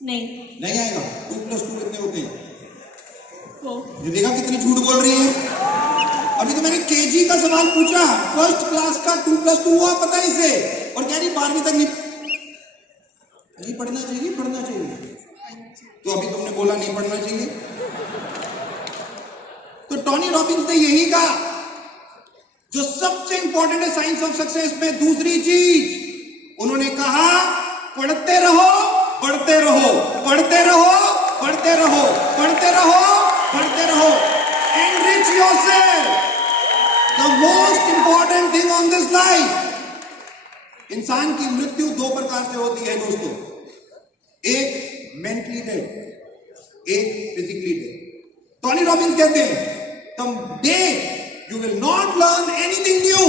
नहीं आएगा। 2+2 कितने होते हैं? वो ये देखा कितनी झूठ बोल रही है। अभी तो मैंने केजी का सवाल पूछा, फर्स्ट क्लास का 2+2 हुआ पता है इसे, और कह रही 12वीं तक नहीं पढ़ना चाहिए, पढ़ना चाहिए। तो अभी तुमने बोला नहीं पढ़ना चाहिए, तो टोनी रॉबिन्स ने यही कहा, जो सबसे इंपॉर्टेंट है साइंस ऑफ सक्सेस में, दूसरी चीज उन्होंने कहा, पढ़ते रहो, पढ़ते रहो, पढ़ते रहो, पढ़ते रहो, पढ़ते रहो, पढ़ते रहो। Enrich yourself. The most important thing on this life. इंसान की मृत्यु 2 प्रकार से होती है दोस्तों, एक मेंटली डेड, एक फिजिकली डेड। टोनी रॉबिन्स कहते हैं, the day you will not learn anything new,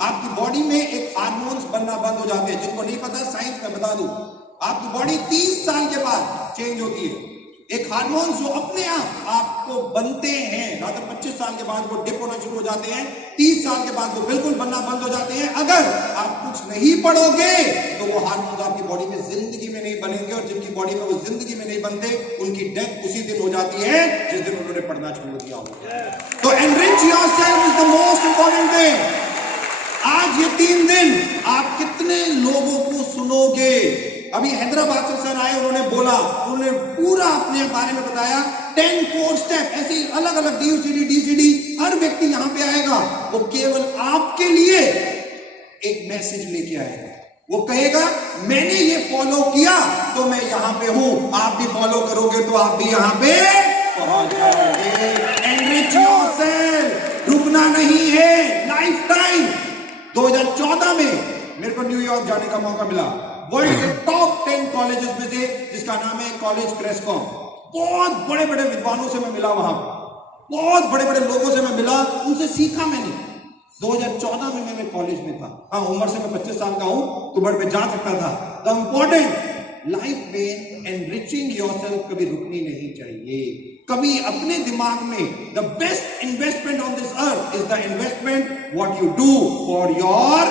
आपकी बॉडी में एक हार्मोन्स बनना बंद हो जाते हैं। जिनको नहीं पता साइंस में बता दूं, आपकी बॉडी 30 साल के बाद चेंज होती है। एक हार्मोन जो अपने आप आपको बनते हैं, रात 25 साल के बाद वो डिप होना शुरू हो जाते हैं, 30 साल के बाद वो बिल्कुल बनना बंद हो जाते हैं। अगर आप कुछ नहीं पढ़ोगे तो वो हार्मोन आपकी बॉडी में जिंदगी में नहीं बनेंगे, और जिनकी बॉडी में वो जिंदगी में नहीं बनते उनकी डेथ उसी दिन हो जाती है जिस दिन उन्होंने पढ़ना छोड़ दिया होगा। तो enrich yourself is the most important thing. आज ये 3 दिन आप कितने लोगों को सुनोगे? अभी हैदराबाद से सर आए, उन्होंने बोला, उन्होंने पूरा अपने बारे में बताया, 10 कोर स्टेप, ऐसे ही अलग अलग DCD हर व्यक्ति यहां पे आएगा, वो केवल आपके लिए एक मैसेज लेके आएगा। वो कहेगा मैंने ये फॉलो किया तो मैं यहां पे हूं, आप भी फॉलो करोगे तो आप भी यहां पे पहुंच जाओगे। एनरिच योरसेल्फ, रुकना नहीं है, लाइफ टाइम। 2014 में मेरे को न्यूयॉर्क जाने का मौका मिला, वर्ल्ड के टॉप 10 कॉलेजेस में से, जिसका नाम है कॉलेज क्रेस्कॉम। बहुत बड़े बड़े विद्वानों से मैं मिला वहां, बहुत बड़े बड़े लोगों से मैं मिला, उनसे सीखा मैंने। 2014 में मैं कॉलेज में था। हाँ, उम्र से मैं 25 साल का हूं तो बड़ पे जा सकता था। द इंपॉर्टेंट लाइफ में एनरिचिंग योरसेल्फ कभी रुकनी नहीं चाहिए। कभी अपने दिमाग में the best investment on this earth is the investment what you do for your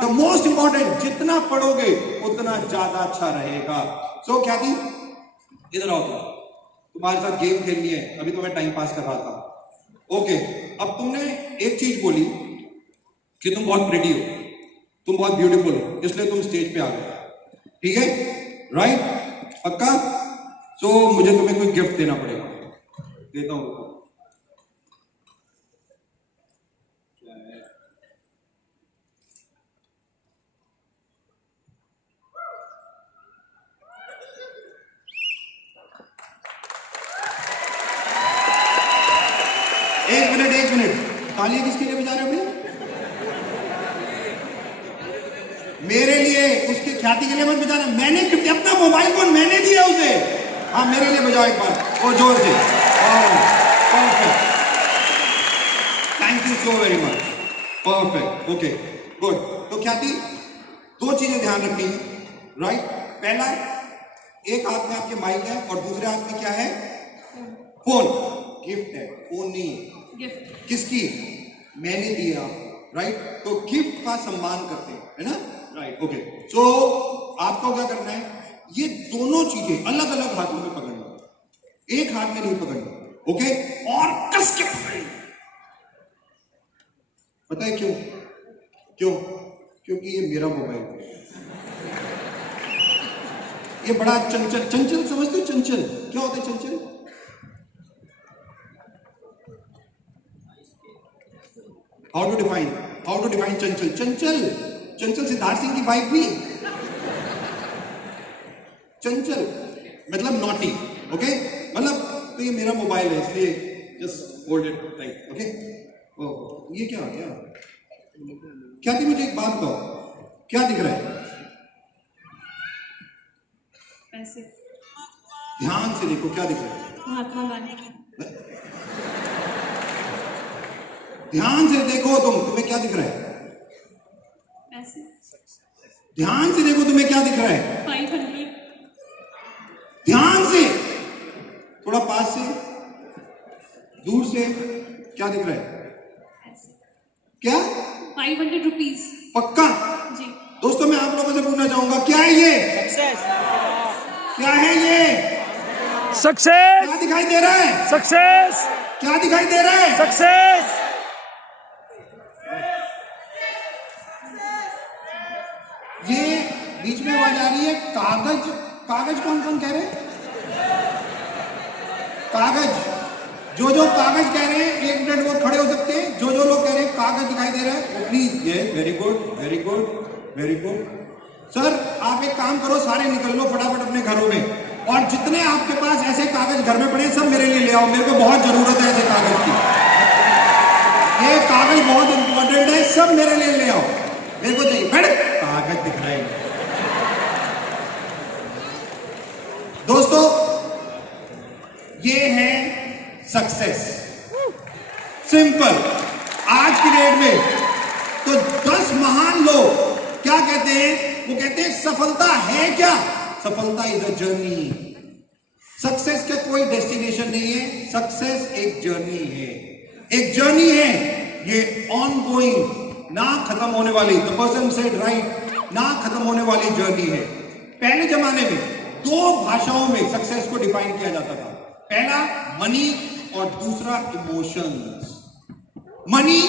the most important. जितना पढ़ोगे उतना ज्यादा अच्छा रहेगा। सो ख्याति, इधर आओ, तुम्हारे साथ गेम खेलनी है, अभी तो मैं टाइम पास कर रहा था। ओके, अब तुमने एक चीज बोली कि तुम बहुत प्रिटी हो, तुम बहुत ब्यूटीफुल हो, इसलिए तुम स्टेज पे आ गए, ठीक है? राइट? पक्का? सो मुझे तुम्हें कोई गिफ्ट देना पड़ेगा। देता हूं। एक मिनट, तालियां किसके लिए बजा रहे हो भाई? मेरे लिए, उसके ख्याति के लिए मत बजाना। मैंने अपना मोबाइल फोन मैंने दिया उसे। हाँ, मेरे लिए बजाओ एक बार और जोर से। Perfect, thank you so very much. Perfect, okay, good. तो ख्याति, 2 चीजें ध्यान रखनी है, राइट? पहला, एक हाथ में आपके माइक है और दूसरे हाथ में क्या है? फोन। गिफ्ट है, फोन नहीं है। गिफ्ट किसकी? मैंने दिया, राइट? तो गिफ्ट का सम्मान करते हैं, है ना? Right, okay. सो आपको क्या करना है, ये दोनों चीजें अलग अलग हाथों में पकड़ना, एक हाथ में नहीं पकड़ना, ओके? और कस के पकड़ना। पता है क्यों? क्योंकि ये मेरा मोबाइल है। ये बड़ा चंचल समझते हो? चंचल क्या होता है? चंचल हाउ टू डिफाइन चंचल सिद्धार्थ सिंह की वाइफ भी। चंचल मतलब नॉटी, ओके? मतलब तो ये मेरा मोबाइल है इसलिए just hold it tight, okay? Oh, ये क्या आ गया? क्या थी? मुझे एक बात बताओ, क्या दिख रहा है? पैसे। ध्यान से देखो, क्या दिख रहा है? महात्मा गांधी। ध्यान से देखो, तुम्हें क्या दिख रहा है? पैसे। ध्यान से देखो, तुम्हें क्या दिख रहा है? 500। ध्यान से, थोड़ा पास से, दूर से, क्या दिख रहा है? पैसे। क्या? 500 रुपीज। पक्का? जी। दोस्तों, मैं आप लोगों से पूछना चाहूंगा, क्या है ये? क्या है ये? सक्सेस। क्या दिखाई दे रहा है? सक्सेस। क्या दिखाई दे रहा है? सक्सेस। ये बीच में आवाज आ रही है, कागज। कागज कौन कह रहे हैं? कागज। जो कागज कह रहे हैं, 1 मिनट वो खड़े हो सकते हैं। जो लोग कह रहे हैं कागज दिखाई दे रहा है, प्लीज। ये वेरी गुड। सर, आप एक काम करो, सारे निकल लो फटाफट अपने घरों में, और जितने आपके पास ऐसे कागज घर में पड़े सब मेरे लिए ले आओ। मेरे को बहुत जरूरत है ऐसे कागज की। ये कागज बहुत इंपॉर्टेंट है, सब मेरे लिए ले आओ, मेरे को चाहिए। मैडम, कागज दिख रहा है। दोस्तों, ये है सक्सेस। सिंपल। आज की डेट में तो 10 महान लोग क्या कहते हैं? वो कहते हैं सफलता है क्या? सफलता इज अ जर्नी। सक्सेस का कोई डेस्टिनेशन नहीं है, सक्सेस एक जर्नी है, एक जर्नी है, ये ऑनगोइंग, ना खत्म होने वाली, द पर्सन सेड राइट, ना खत्म होने वाली जर्नी है। पहले जमाने में 2 भाषाओं में सक्सेस को डिफाइन किया जाता था, पहला मनी और दूसरा इमोशंस। मनी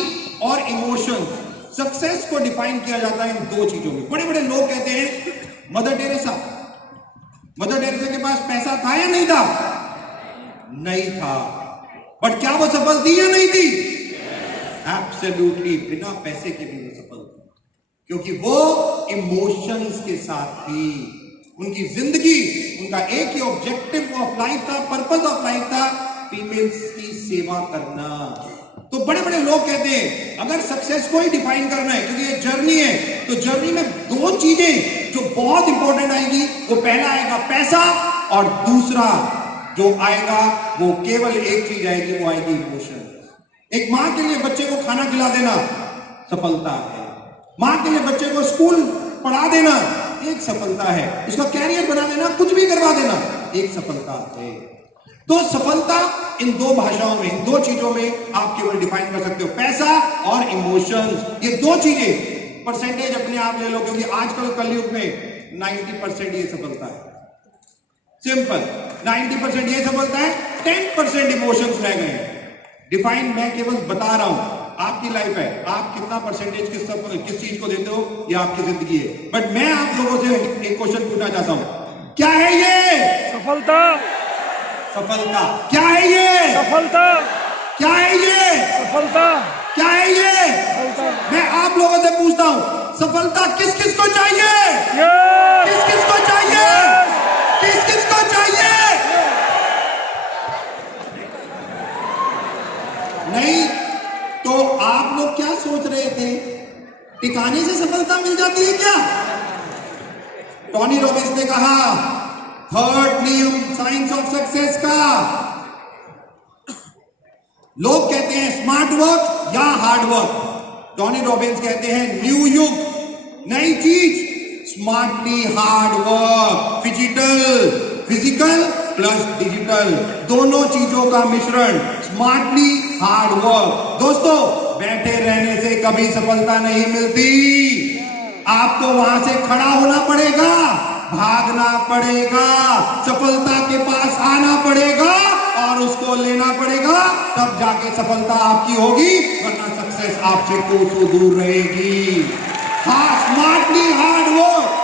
और इमोशंस, सक्सेस को डिफाइन किया जाता है इन 2 चीजों में। बड़े बड़े लोग कहते हैं मदर टेरेसा के पास पैसा था या नहीं था? नहीं था, बट क्या वो सफल थी या नहीं थी? एब्सोल्युटली, बिना पैसे के भी वो सफल थी, क्योंकि वो इमोशंस के साथ थी। उनकी जिंदगी, उनका एक ही ऑब्जेक्टिव ऑफ लाइफ था, पर्पस ऑफ लाइफ था, फीमेल्स की सेवा करना। तो बड़े बड़े लोग कहते हैं अगर सक्सेस को ही डिफाइन करना है, क्योंकि ये जर्नी है, तो जर्नी में 2 चीजें जो बहुत इंपॉर्टेंट आएगी, वो पहला आएगा पैसा, और दूसरा जो आएगा वो केवल एक चीज आएगी, वो आएगी इमोशन। एक मां के लिए बच्चे को खाना खिला देना सफलता है, मां के लिए बच्चे को स्कूल पढ़ा देना एक सफलता है, उसका कैरियर बना देना, कुछ भी करवा देना एक सफलता है। तो सफलता इन 2 भाषाओं में, इन 2 चीजों में आप केवल डिफाइन कर सकते हो, पैसा और इमोशंस। ये 2 चीजें, परसेंटेज अपने आप ले लो, क्योंकि आजकल कलयुग में 90% ये सफलता है। सिंपल, 90% ये सफलता है, 10% इमोशंस रह गए हैं। डिफाइन मैं केवल बता रहा हूं, आपकी लाइफ है, आप कितना परसेंटेज किस चीज को देते हो, ये आपकी जिंदगी है। बट मैं आप लोगों से एक क्वेश्चन पूछना चाहता हूं, क्या है ये सफलता? सफलता क्या है? ये सफलता क्या है? ये सफलता क्या है? ये सफलता। मैं आप लोगों से पूछता हूं, सफलता किस किस को चाहिए? यस, किस किस को चाहिए? किस किस को चाहिए? नहीं तो आप लोग क्या सोच रहे थे, टिकाने से सफलता मिल जाती है क्या? टोनी रॉबिन्स ने कहा, 3rd नियम साइंस ऑफ सक्सेस का, लोग कहते हैं स्मार्ट वर्क या हार्ड वर्क, टोनी रॉबिन्स कहते हैं न्यू युग, नई चीज, smartly hard work, physical plus digital, दोनों चीजों का मिश्रण, स्मार्टली हार्ड वर्क। दोस्तों, बैठे रहने से कभी सफलता नहीं मिलती, आपको वहां से खड़ा होना पड़ेगा, भागना पड़ेगा, सफलता के पास आना पड़ेगा और उसको लेना पड़ेगा, तब जाके सफलता आपकी होगी, वरना सक्सेस आपसे कोसों दूर रहेगी। हाँ, smartly hard work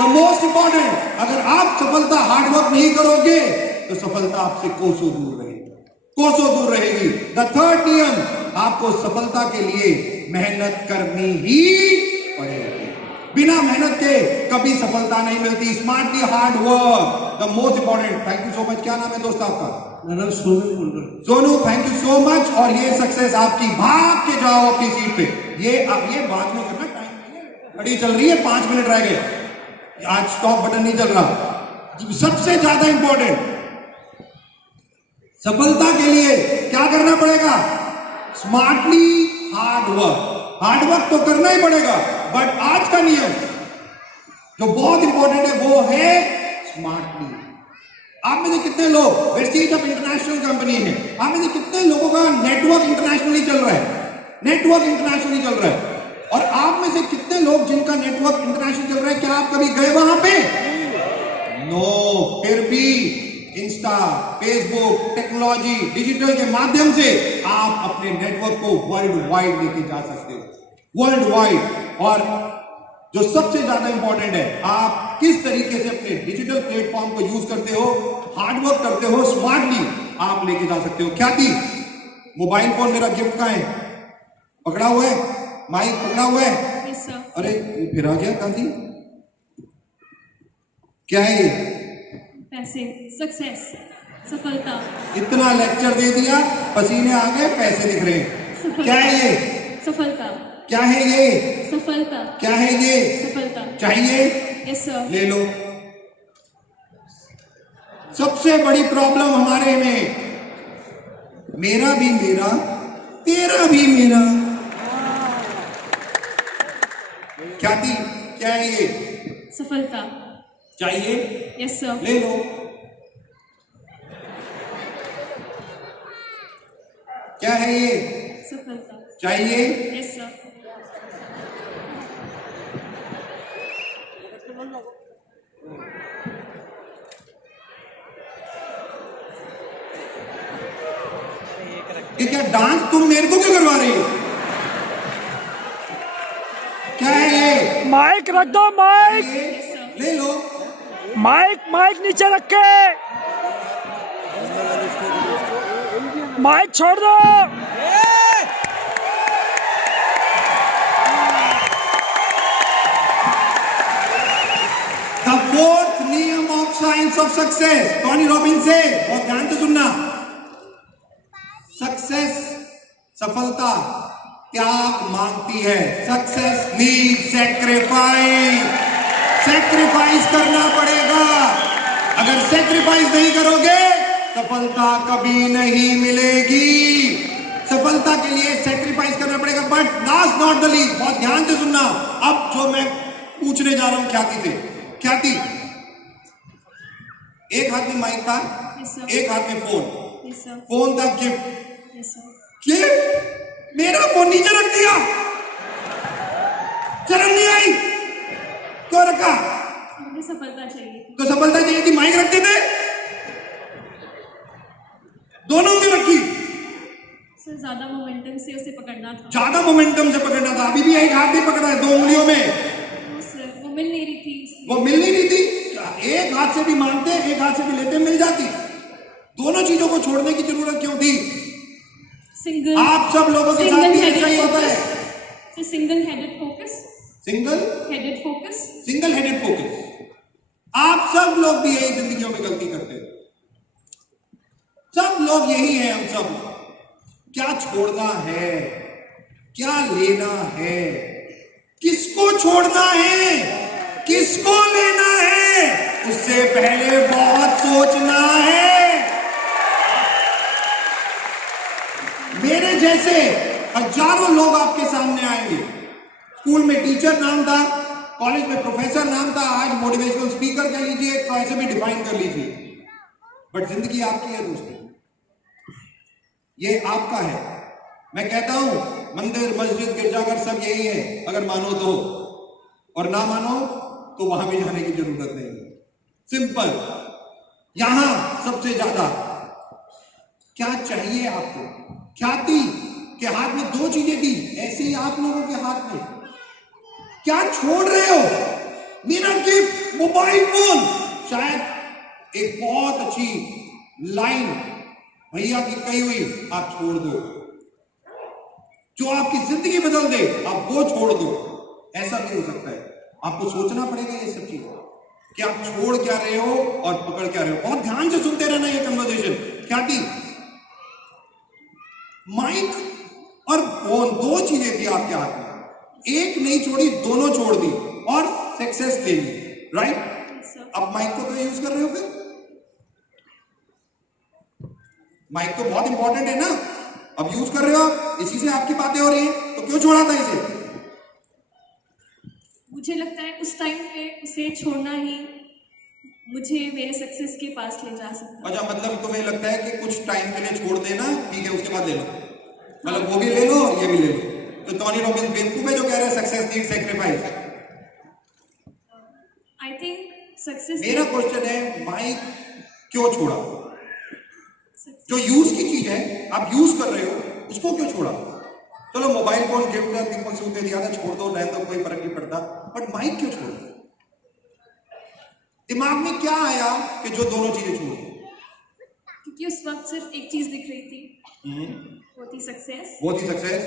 the most important. अगर आप सफलता हार्ड वर्क नहीं करोगे तो सफलता आपसे कोसों दूर रहेगी, कोसों दूर रहेगी। द 3rd नियम, आपको सफलता के लिए मेहनत करनी ही पड़ेगी, बिना मेहनत के कभी सफलता नहीं मिलती। Smartly hard work the most important. Thank you so much. क्या नाम है दोस्त आपका? मेरा Sonu. Sonu, thank you so much. और ये सक्सेस आपकी, भाग के जाओ अपनी सीट पे। ये बाद में करना, टाइम घड़ी चल रही है, 5 मिनट रह गए, आज स्टॉप बटन नहीं चल रहा। सबसे ज्यादा इंपॉर्टेंट, सफलता के लिए क्या करना पड़ेगा? Smartly hard work. Hard work तो करना ही पड़ेगा, बट आज का नियम जो बहुत इंपॉर्टेंट है वो है स्मार्टली। आप में से कितने लोग, वेस्टीज ऑफ इंटरनेशनल कंपनी है, आप में से कितने लोगों का नेटवर्क इंटरनेशनली चल रहा है? नेटवर्क इंटरनेशनली चल रहा है। और आप में से कितने लोग जिनका नेटवर्क इंटरनेशनल चल रहा है, क्या आप कभी गए वहां पे? नो। फिर भी इंस्टा, फेसबुक, टेक्नोलॉजी, डिजिटल के माध्यम से आप अपने नेटवर्क को वर्ल्ड वाइड लेके जा सकते हो, वर्ल्ड वाइड। और जो सबसे ज्यादा इंपॉर्टेंट है, आप किस तरीके से अपने डिजिटल प्लेटफॉर्म को यूज करते हो, हार्डवर्क करते हो, स्मार्टली आप लेके जा सकते हो। क्या थी? मोबाइल फोन मेरा गिफ्ट का है, पकड़ा हुआ है, माइक पकड़ा हुआ है। Yes, sir. अरे फिर आ गया गांधी, क्या है ये? पैसे, सक्सेस, सफलता, इतना लेक्चर दे दिया, पसीने आ गए, पैसे दिख रहे हैं। क्या है ये? सफलता, क्या है ये? सफलता, क्या है ये? सफलता। चाहिए? Yes sir. ले लो। सबसे बड़ी प्रॉब्लम हमारे में, मेरा भी मेरा, तेरा भी मेरा। क्या थी? क्या है ये? सफलता। चाहिए? Yes sir. ले लो। क्या है ये? सफलता। चाहिए? Yes sir. ये क्या डांस तुम मेरे को क्यों करवा रही हो? क्या है ये? माइक रख दो, माइक ये ले लो। माइक माइक नीचे रख के माइक छोड़ दो। The fourth नियम of science of success, Tony Robbins से, और ध्यान से सुनना। सक्सेस, सफलता त्याग मांगती है। सक्सेस नीड सैक्रिफाइस, सैक्रिफाइस करना पड़ेगा। अगर सैक्रिफाइस नहीं करोगे सफलता कभी नहीं मिलेगी। सफलता के लिए सैक्रिफाइस करना पड़ेगा। But last not the least, बहुत ध्यान से सुनना। अब जो मैं पूछने जा रहा हूं ख्याति से, ख्याति, एक हाथ में माइक था, Yes, sir. एक हाथ में फोन, यस सर। फोन था गिफ्ट, यस सर। गिफ्ट मेरा फोन नीचे रख दिया, शर्म नहीं आई? क्यों रखा? मुझे सफलता चाहिए थी। तो सफलता चाहिए थी, माइक रखते थे, दोनों क्यों रखी? सर ज्यादा मोमेंटम से उसे पकड़ना था। ज्यादा मोमेंटम से पकड़ना था। अभी भी एक हाथ भी पकड़ा है, 2 उंगलियों में, वो सर वो मिल नहीं रही थी इसलिए। वो मिल नहीं रही थी। एक हाथ से भी मांगते, एक हाथ से भी लेते, मिल जाती। दोनों चीजों को छोड़ने की जरूरत क्यों थी? सिंगल, आप सब लोगों के साथ भी ऐसा ही होता है। Single headed focus, single headed focus. Single headed focus. आप सब लोग भी यही जिंदगियों में गलती करते हैं। सब लोग यही हैं, हम सब। क्या छोड़ना है, क्या लेना है, किसको छोड़ना है, किसको लेना है, उससे पहले बहुत सोचना है। मेरे जैसे हजारों लोग आपके सामने आएंगे। स्कूल में टीचर नाम था, कॉलेज में प्रोफेसर नाम था, आज मोटिवेशनल स्पीकर कह लीजिए, तो ऐसे भी डिफाइन कर लीजिए। बट जिंदगी आपकी है दोस्तों, ये आपका है। मैं कहता हूं मंदिर, मस्जिद, गिरजाघर सब यही है, अगर मानो तो, और ना मानो तो वहां भी जाने की जरूरत नहीं है। सिंपल। यहां सबसे ज्यादा क्या चाहिए आपको? ख्याति के हाथ में 2 चीजें दी, ऐसे ही आप लोगों के हाथ में क्या छोड़ रहे हो? मेरा गिफ्ट मोबाइल फोन, शायद एक बहुत अच्छी लाइन भैया की कही हुई, आप छोड़ दो। जो आपकी जिंदगी बदल दे, आप वो छोड़ दो। ऐसा नहीं हो सकता है। आपको सोचना पड़ेगा ये सब चीज कि आप छोड़ क्या रहे हो और पकड़ क्या रहे हो। बहुत ध्यान से सुनते रहना ये कन्वर्सेशन। ख्याति, माइक और फोन 2 चीजें थी आपके हाथ में, एक नहीं छोड़ी, दोनों छोड़ दी और सक्सेस ले ली। राइट? अब माइक को तो यूज कर रहे हो फिर? माइक तो बहुत इंपॉर्टेंट है ना, अब यूज कर रहे हो आप, इसी से आपकी बातें हो रही हैं, तो क्यों छोड़ा था इसे? मुझे लगता है उस टाइम पे उसे छोड़ना ही मुझे मेरे सक्सेस के पास ले जा सकता है। अच्छा, मतलब तुम्हें लगता है कि कुछ टाइम के लिए छोड़ देना, ठीक है, उसके बाद ले लो, मतलब वो भी ले लो और ये भी ले लो। तो टोनी रॉबिन्स बेवकूफ है जो कह रहा है success need sacrifice? I think success, मेरा क्वेश्चन है, माइक क्यों छोड़ा? जो यूज की चीज है, आप यूज कर रहे हो, उसको क्यों छोड़ा? चलो मोबाइल फोन गिफ्ट का दीपक सूद दे दिया था, छोड़ दो, रहने दो, कोई फर्क नहीं पड़ता, बट माइक क्यों छोड़ा? दिमाग में क्या आया कि जो दोनों चीजें छोड़? क्योंकि उस वक्त सिर्फ एक चीज दिख रही थी, वो थी सक्सेस। वो थी सक्सेस।